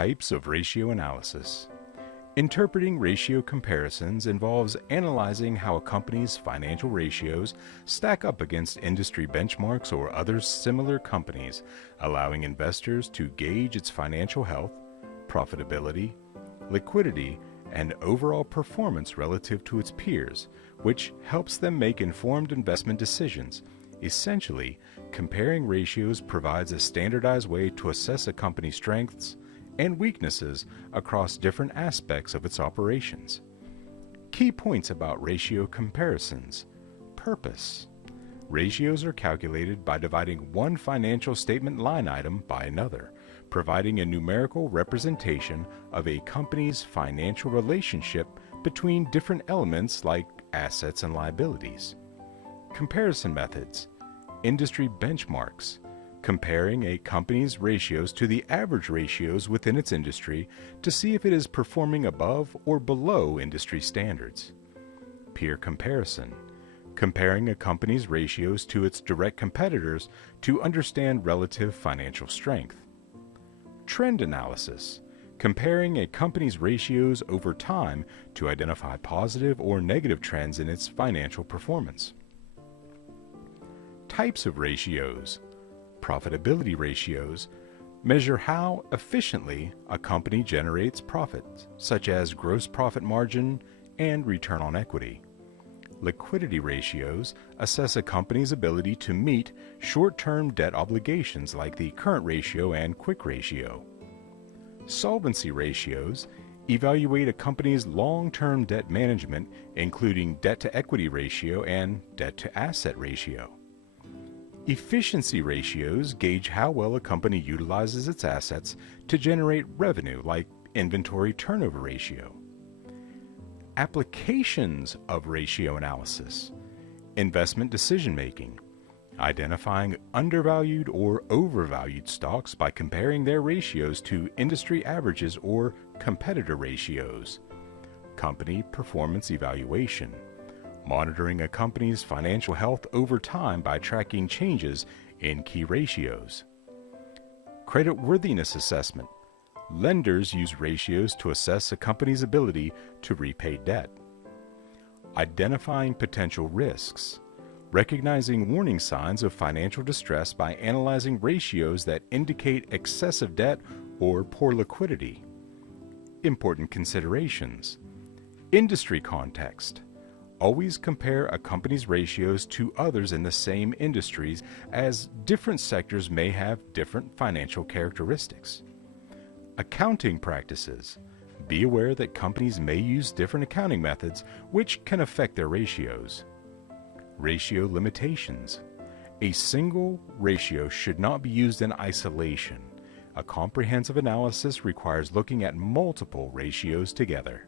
Types of ratio analysis. Interpreting ratio comparisons involves analyzing how a company's financial ratios stack up against industry benchmarks or other similar companies, allowing investors to gauge its financial health, profitability, liquidity, and overall performance relative to its peers, which helps them make informed investment decisions. Essentially, comparing ratios provides a standardized way to assess a company's strengths and weaknesses across different aspects of its operations. Key points about ratio comparisons. Purpose. Ratios are calculated by dividing one financial statement line item by another, providing a numerical representation of a company's financial relationship between different elements like assets and liabilities. Comparison methods. Industry benchmarks. Comparing a company's ratios to the average ratios within its industry to see if it is performing above or below industry standards. Peer comparison. Comparing a company's ratios to its direct competitors to understand relative financial strength. Trend analysis. Comparing a company's ratios over time to identify positive or negative trends in its financial performance. Types of ratios. Profitability ratios measure how efficiently a company generates profits, such as gross profit margin and return on equity. Liquidity ratios assess a company's ability to meet short-term debt obligations like the current ratio and quick ratio. Solvency ratios evaluate a company's long-term debt management, including debt-to-equity ratio and debt-to-asset ratio. Efficiency ratios gauge how well a company utilizes its assets to generate revenue, like inventory turnover ratio. Applications of ratio analysis. Investment decision making. Identifying undervalued or overvalued stocks by comparing their ratios to industry averages or competitor ratios. Company performance evaluation. Monitoring a company's financial health over time by tracking changes in key ratios. Creditworthiness assessment. Lenders use ratios to assess a company's ability to repay debt. Identifying potential risks. Recognizing warning signs of financial distress by analyzing ratios that indicate excessive debt or poor liquidity. Important considerations. Industry context. Always compare a company's ratios to others in the same industries, as different sectors may have different financial characteristics. Accounting practices. Be aware that companies may use different accounting methods which can affect their ratios. Ratio limitations. A single ratio should not be used in isolation. A comprehensive analysis requires looking at multiple ratios together.